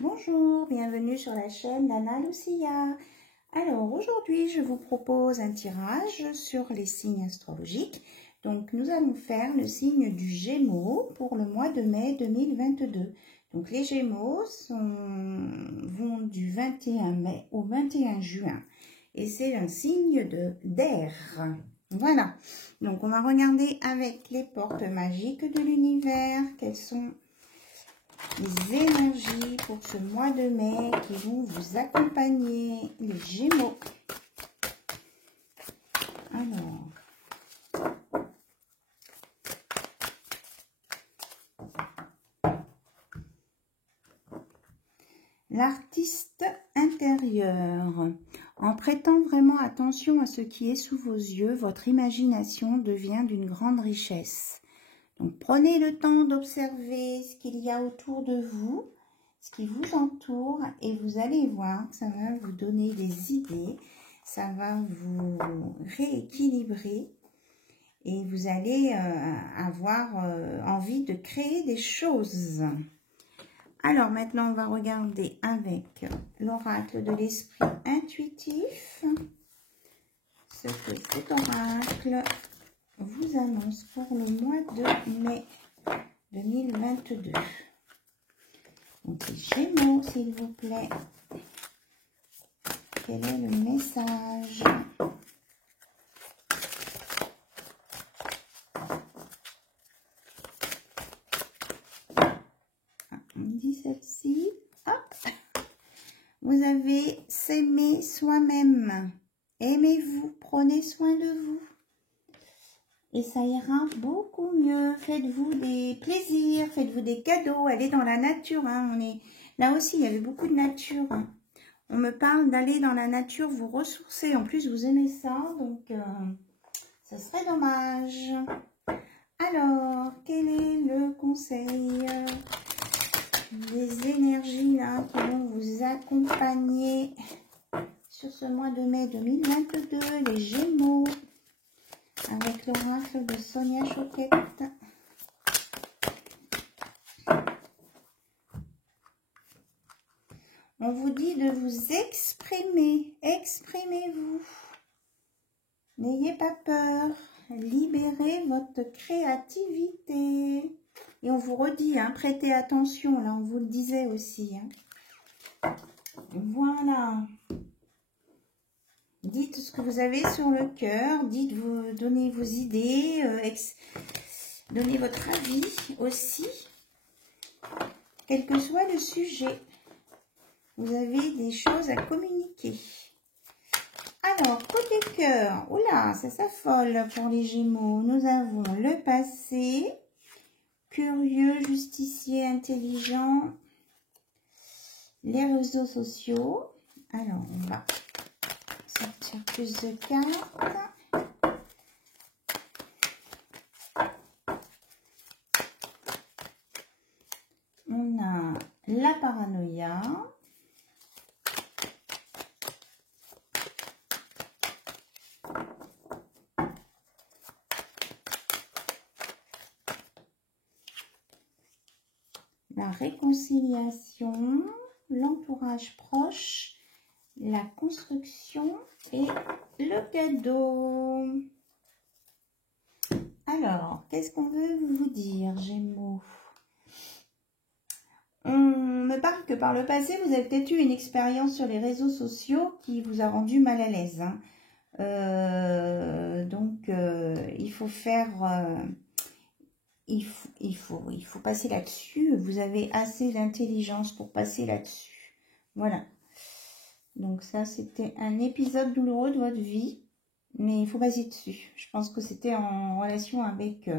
Bonjour, bienvenue sur la chaîne d'Anna Lucia. Alors aujourd'hui je vous propose un tirage sur les signes astrologiques. Donc nous allons faire le signe du Gémeaux pour le mois de mai 2022. Donc les Gémeaux vont du 21 mai au 21 juin et c'est un signe d'air. Voilà, donc on va regarder avec les portes magiques de l'univers quelles sont les énergies pour ce mois de mai qui vont vous accompagner, les Gémeaux. Alors, l'artiste intérieur. En prêtant vraiment attention à ce qui est sous vos yeux, votre imagination devient d'une grande richesse. Donc, prenez le temps d'observer ce qu'il y a autour de vous, ce qui vous entoure, et vous allez voir que ça va vous donner des idées, ça va vous rééquilibrer, et vous allez avoir envie de créer des choses. Alors, maintenant, on va regarder avec l'oracle de l'esprit intuitif, ce que cet oracle vous annonce pour le mois de mai 2022. Donc les Gémeaux, s'il vous plaît, quel est le message? On dit celle-ci. Hop. Vous avez s'aimer soi-même. Aimez-vous, prenez soin de vous. Et ça ira beaucoup mieux. Faites-vous des plaisirs, faites-vous des cadeaux. Allez dans la nature. Hein. Là aussi, il y avait beaucoup de nature. Hein. On me parle d'aller dans la nature, vous ressourcer. En plus, vous aimez ça. Donc, ça serait dommage. Alors, quel est le conseil? Les énergies là qui vont vous accompagner sur ce mois de mai 2022. Les Gémeaux. Avec l'oracle de Sonia Choquette. On vous dit de vous exprimer. Exprimez-vous. N'ayez pas peur. Libérez votre créativité. Et on vous redit, hein, prêtez attention. Là, on vous le disait aussi. Hein. Voilà. Dites ce que vous avez sur le cœur, donnez vos idées, donnez votre avis aussi, quel que soit le sujet. Vous avez des choses à communiquer. Alors, côté cœur, oula, ça s'affole pour les Gémeaux. Nous avons le passé, curieux, justicier, intelligent, les réseaux sociaux. Alors, on va sortir plus de cartes. On a la paranoïa. La réconciliation, l'entourage proche, la construction et le cadeau. Alors, qu'est-ce qu'on veut vous dire, Gémeaux? On me parle que par le passé, vous avez peut-être eu une expérience sur les réseaux sociaux qui vous a rendu mal à l'aise. Hein. Il faut faire... il faut passer là-dessus. Vous avez assez d'intelligence pour passer là-dessus. Voilà. Donc ça, c'était un épisode douloureux de votre vie, mais il faut passer dessus. Je pense que c'était en relation avec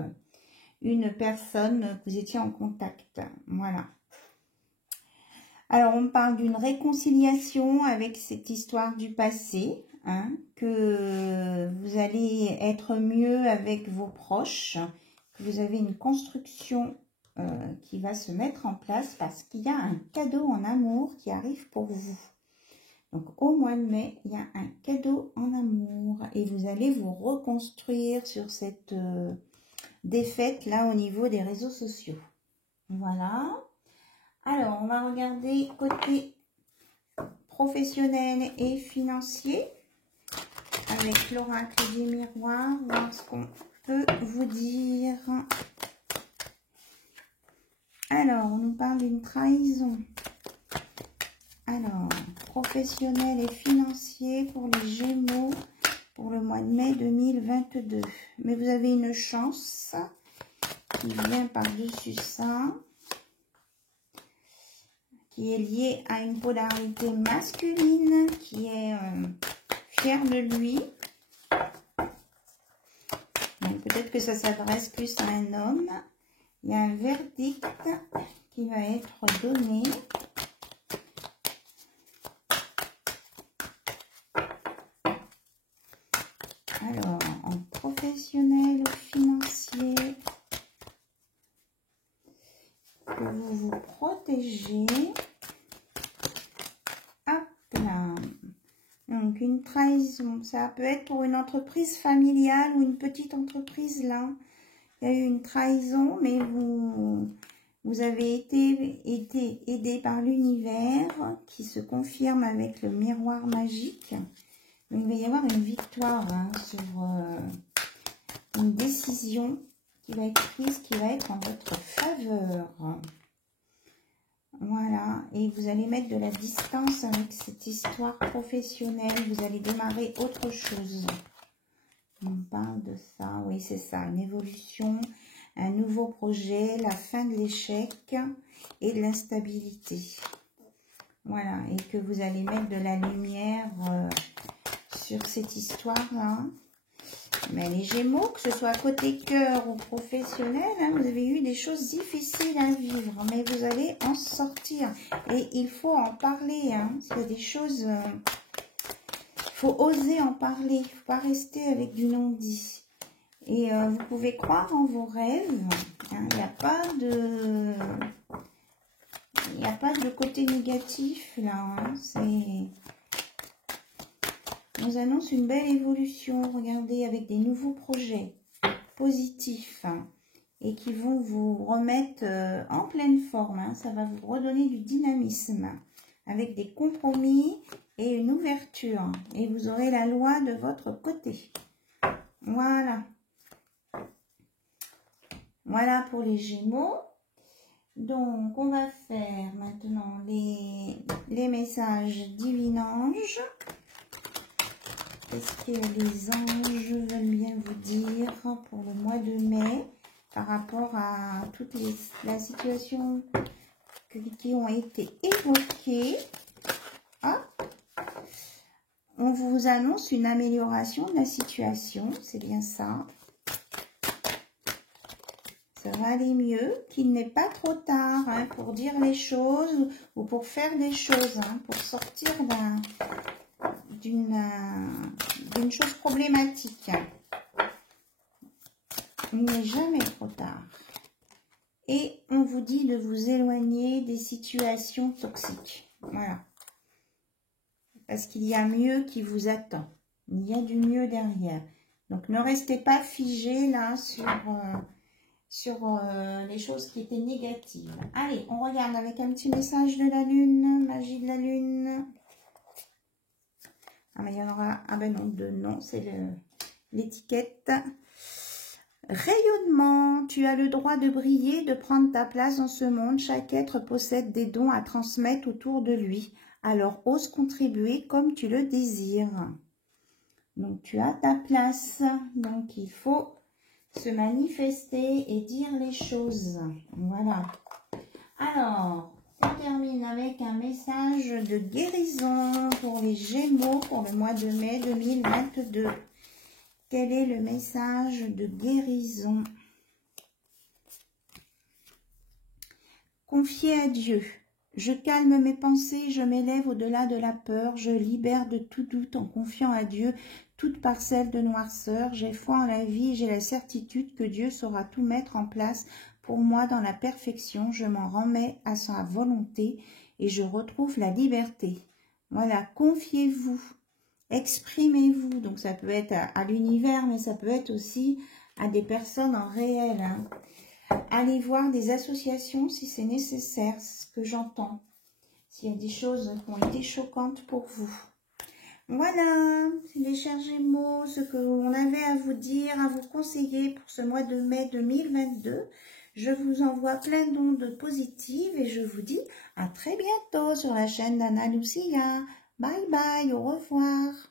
une personne que vous étiez en contact. Voilà. Alors, on me parle d'une réconciliation avec cette histoire du passé, hein, que vous allez être mieux avec vos proches, que vous avez une construction qui va se mettre en place parce qu'il y a un cadeau en amour qui arrive pour vous. Donc, au mois de mai, il y a un cadeau en amour et vous allez vous reconstruire sur cette défaite là au niveau des réseaux sociaux. Voilà. Alors, on va regarder côté professionnel et financier avec l'oracle des miroirs, voir ce qu'on peut vous dire. Alors, on nous parle d'une trahison. Alors, professionnel et financier pour les Gémeaux pour le mois de mai 2022. Mais vous avez une chance qui vient par-dessus ça, qui est liée à une polarité masculine, qui est fière de lui. Peut-être que ça s'adresse plus à un homme. Il y a un verdict qui va être donné. Alors, en professionnel ou financier, que vous vous protégez. Hop là. Donc, une trahison. Ça peut être pour une entreprise familiale ou une petite entreprise là. Il y a eu une trahison, mais vous avez été aidé par l'univers qui se confirme avec le miroir magique. Il va y avoir une victoire sur une décision qui va être prise, qui va être en votre faveur. Voilà, et vous allez mettre de la distance avec cette histoire professionnelle. Vous allez démarrer autre chose. On parle de ça, oui c'est ça, une évolution, un nouveau projet, la fin de l'échec et de l'instabilité. Voilà, et que vous allez mettre de la lumière sur cette histoire-là. Mais les Gémeaux, que ce soit côté cœur ou professionnel, vous avez eu des choses difficiles à vivre, mais vous allez en sortir. Et il faut en parler, c'est des choses... Il faut oser en parler, il ne faut pas rester avec du non-dit. Et vous pouvez croire en vos rêves. Il n'y a pas de... Il n'y a pas de côté négatif là. On nous annonce une belle évolution. Regardez, avec des nouveaux projets positifs et qui vont vous remettre en pleine forme. Ça va vous redonner du dynamisme avec des compromis et une ouverture. Et vous aurez la loi de votre côté. Voilà. Voilà pour les Gémeaux. Donc, on va faire maintenant les messages divinanges. Qu'est-ce que les anges veulent bien vous dire pour le mois de mai par rapport à toute la situation qui ont été évoquées? Ah, on vous annonce une amélioration de la situation, c'est bien ça. Ça va aller mieux, qu'il n'est pas trop tard pour dire les choses ou pour faire des choses, pour sortir d'une chose problématique. Il n'est jamais trop tard. Et on vous dit de vous éloigner des situations toxiques. Voilà. Parce qu'il y a mieux qui vous attend. Il y a du mieux derrière. Donc ne restez pas figé là sur les choses qui étaient négatives. Allez, on regarde avec un petit message de la lune, magie de la lune. Ah, mais il y en aura, ah ben non, deux, non, c'est l'étiquette. Rayonnement, tu as le droit de briller, de prendre ta place dans ce monde. Chaque être possède des dons à transmettre autour de lui. Alors, ose contribuer comme tu le désires. Donc, tu as ta place. Donc, il faut se manifester et dire les choses. Voilà. Alors, on termine avec un message de guérison pour les Gémeaux pour le mois de mai 2022. Quel est le message de guérison? Confiez à Dieu. Je calme mes pensées, je m'élève au-delà de la peur, je libère de tout doute en confiant à Dieu toute parcelle de noirceur. J'ai foi en la vie, j'ai la certitude que Dieu saura tout mettre en place pour moi dans la perfection. Je m'en remets à sa volonté et je retrouve la liberté. Voilà, confiez-vous, exprimez-vous. Donc ça peut être à l'univers, mais ça peut être aussi à des personnes en réel. Allez voir des associations si c'est nécessaire, c'est ce que j'entends. S'il y a des choses qui ont été choquantes pour vous. Voilà, les chers Gémeaux, ce qu'on avait à vous dire, à vous conseiller pour ce mois de mai 2022. Je vous envoie plein d'ondes positives et je vous dis à très bientôt sur la chaîne d'Anna Lucia. Bye bye, au revoir.